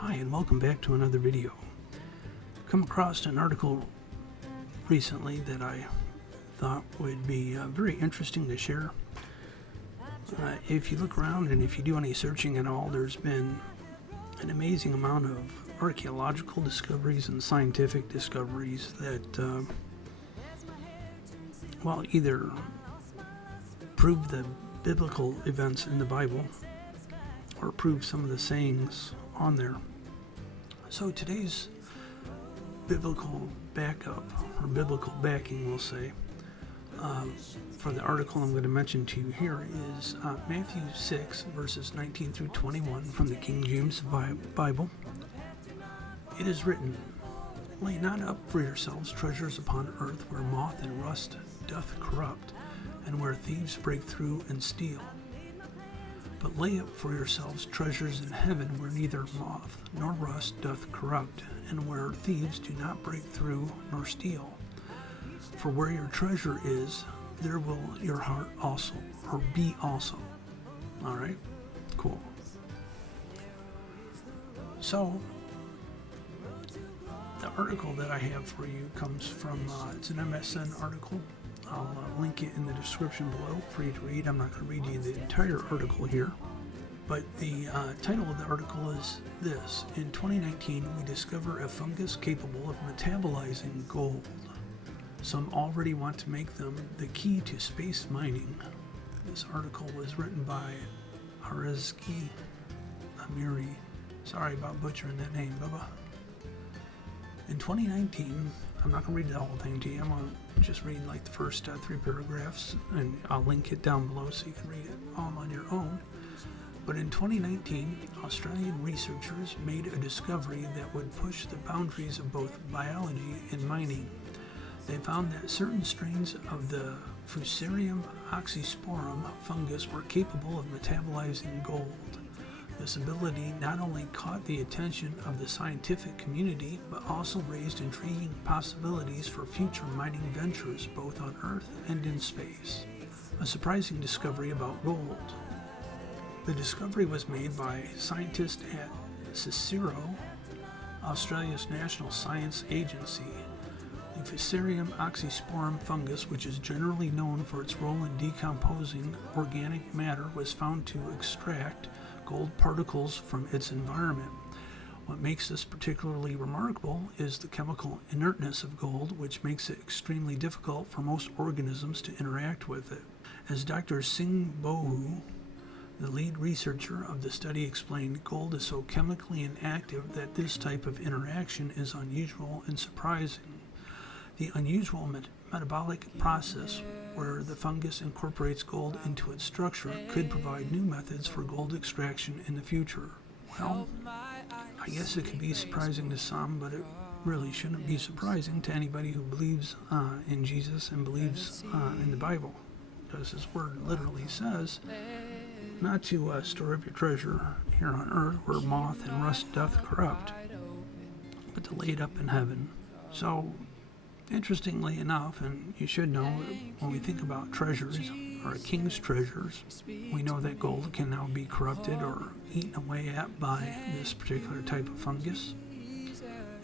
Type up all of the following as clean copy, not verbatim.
Hi, and welcome back to another video. Come across an article recently that I thought would be very interesting to share. If you look around and if you do any searching at all, there's been an amazing amount of archaeological discoveries and scientific discoveries that, either prove the biblical events in the Bible or prove some of the sayings on there. So today's biblical backup, or biblical backing, we'll say, for the article I'm going to mention to you here is Matthew 6, verses 19 through 21 from the King James Bible. It is written, "Lay not up for yourselves treasures upon earth, where moth and rust doth corrupt, and where thieves break through and steal. But lay up for yourselves treasures in heaven, where neither moth nor rust doth corrupt, and where thieves do not break through nor steal. For where your treasure is, there will your heart also, or be also." All right, cool. So, the article that I have for you comes from, it's an MSN article. I'll link it in the description below for you to read. I'm not going to read you the entire article here, but the title of the article is this: "In 2019, we discover a fungus capable of metabolizing gold. Some already want to make them the key to space mining." This article was written by Arizki Amiri. Sorry about butchering that name, Bubba. In 2019, I'm not going to read the whole thing to you. I'm going to just read like the first 3 paragraphs, and I'll link it down below so you can read it all on your own. But in 2019, Australian researchers made a discovery that would push the boundaries of both biology and mining. They found that certain strains of the Fusarium oxysporum fungus were capable of metabolizing gold. This ability not only caught the attention of the scientific community, but also raised intriguing possibilities for future mining ventures both on Earth and in space. A surprising discovery about gold. The discovery was made by scientists at Cicero, Australia's national science agency. The Fusarium oxysporum fungus, which is generally known for its role in decomposing organic matter, was found to extract gold particles from its environment. What makes this particularly remarkable is the chemical inertness of gold, which makes it extremely difficult for most organisms to interact with it. As Dr. Singh Bohu, the lead researcher of the study, explained, gold is so chemically inactive that this type of interaction is unusual and surprising. The unusual metabolic process where the fungus incorporates gold into its structure could provide new methods for gold extraction in the future. Well, I guess it could be surprising to some, but it really shouldn't be surprising to anybody who believes in Jesus and believes in the Bible, because His Word literally says not to store up your treasure here on earth where moth and rust doth corrupt, but to lay it up in heaven. So, interestingly enough, and you should know, when we think about treasures, or a king's treasures, we know that gold can now be corrupted or eaten away at by this particular type of fungus.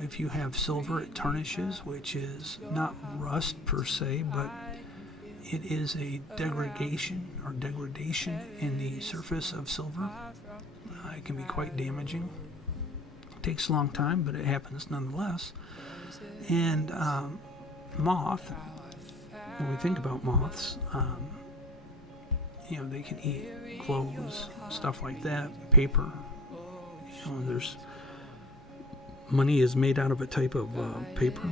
If you have silver, it tarnishes, which is not rust per se, but it is a degradation in the surface of silver. It can be quite damaging. It takes a long time, but it happens nonetheless. And moth, when we think about moths, they can eat clothes, stuff like that, paper. There's money is made out of a type of paper,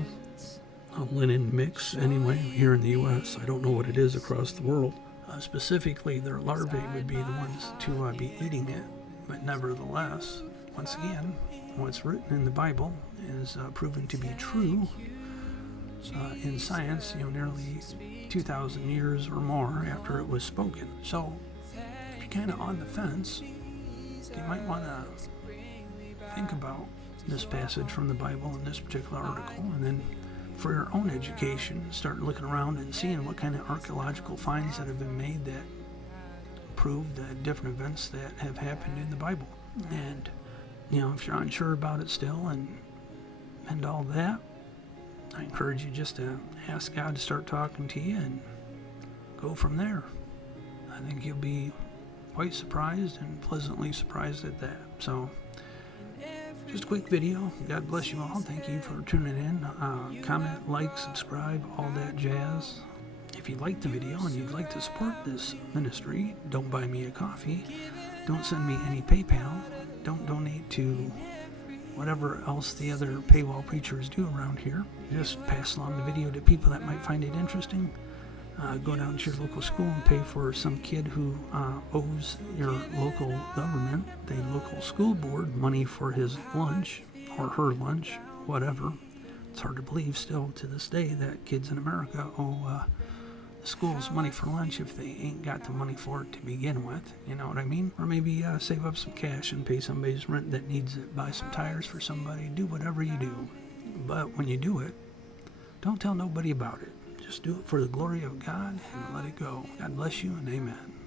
a linen mix anyway, here in the U.S. I don't know what it is across the world. Specifically, their larvae would be the ones to be eating it, but nevertheless, once again, what's written in the Bible is proven to be true in science, nearly 2,000 years or more after it was spoken. So, if you're kind of on the fence, you might want to think about this passage from the Bible in this particular article, and then for your own education, start looking around and seeing what kind of archaeological finds that have been made that prove the different events that have happened in the Bible. And if you're unsure about it still and all that, I encourage you just to ask God to start talking to you and go from there. I think you'll be quite surprised and pleasantly surprised at that. So, just a quick video. God bless you all. Thank you for tuning in. Comment, like, subscribe, all that jazz. If you liked the video and you'd like to support this ministry, don't buy me a coffee. Don't send me any PayPal. Don't donate to whatever else the other paywall preachers do around here. Just pass along the video to people that might find it interesting. Go down to your local school and pay for some kid who owes your local government, the local school board, money for his lunch or her lunch, whatever. It's hard to believe still to this day that kids in America owe the schools money for lunch if they ain't got the money for it to begin with. You know what I mean? Or maybe save up some cash and pay somebody's rent that needs it. Buy some tires for somebody. Do whatever you do. But when you do it, don't tell nobody about it. Just do it for the glory of God and let it go. God bless you and amen.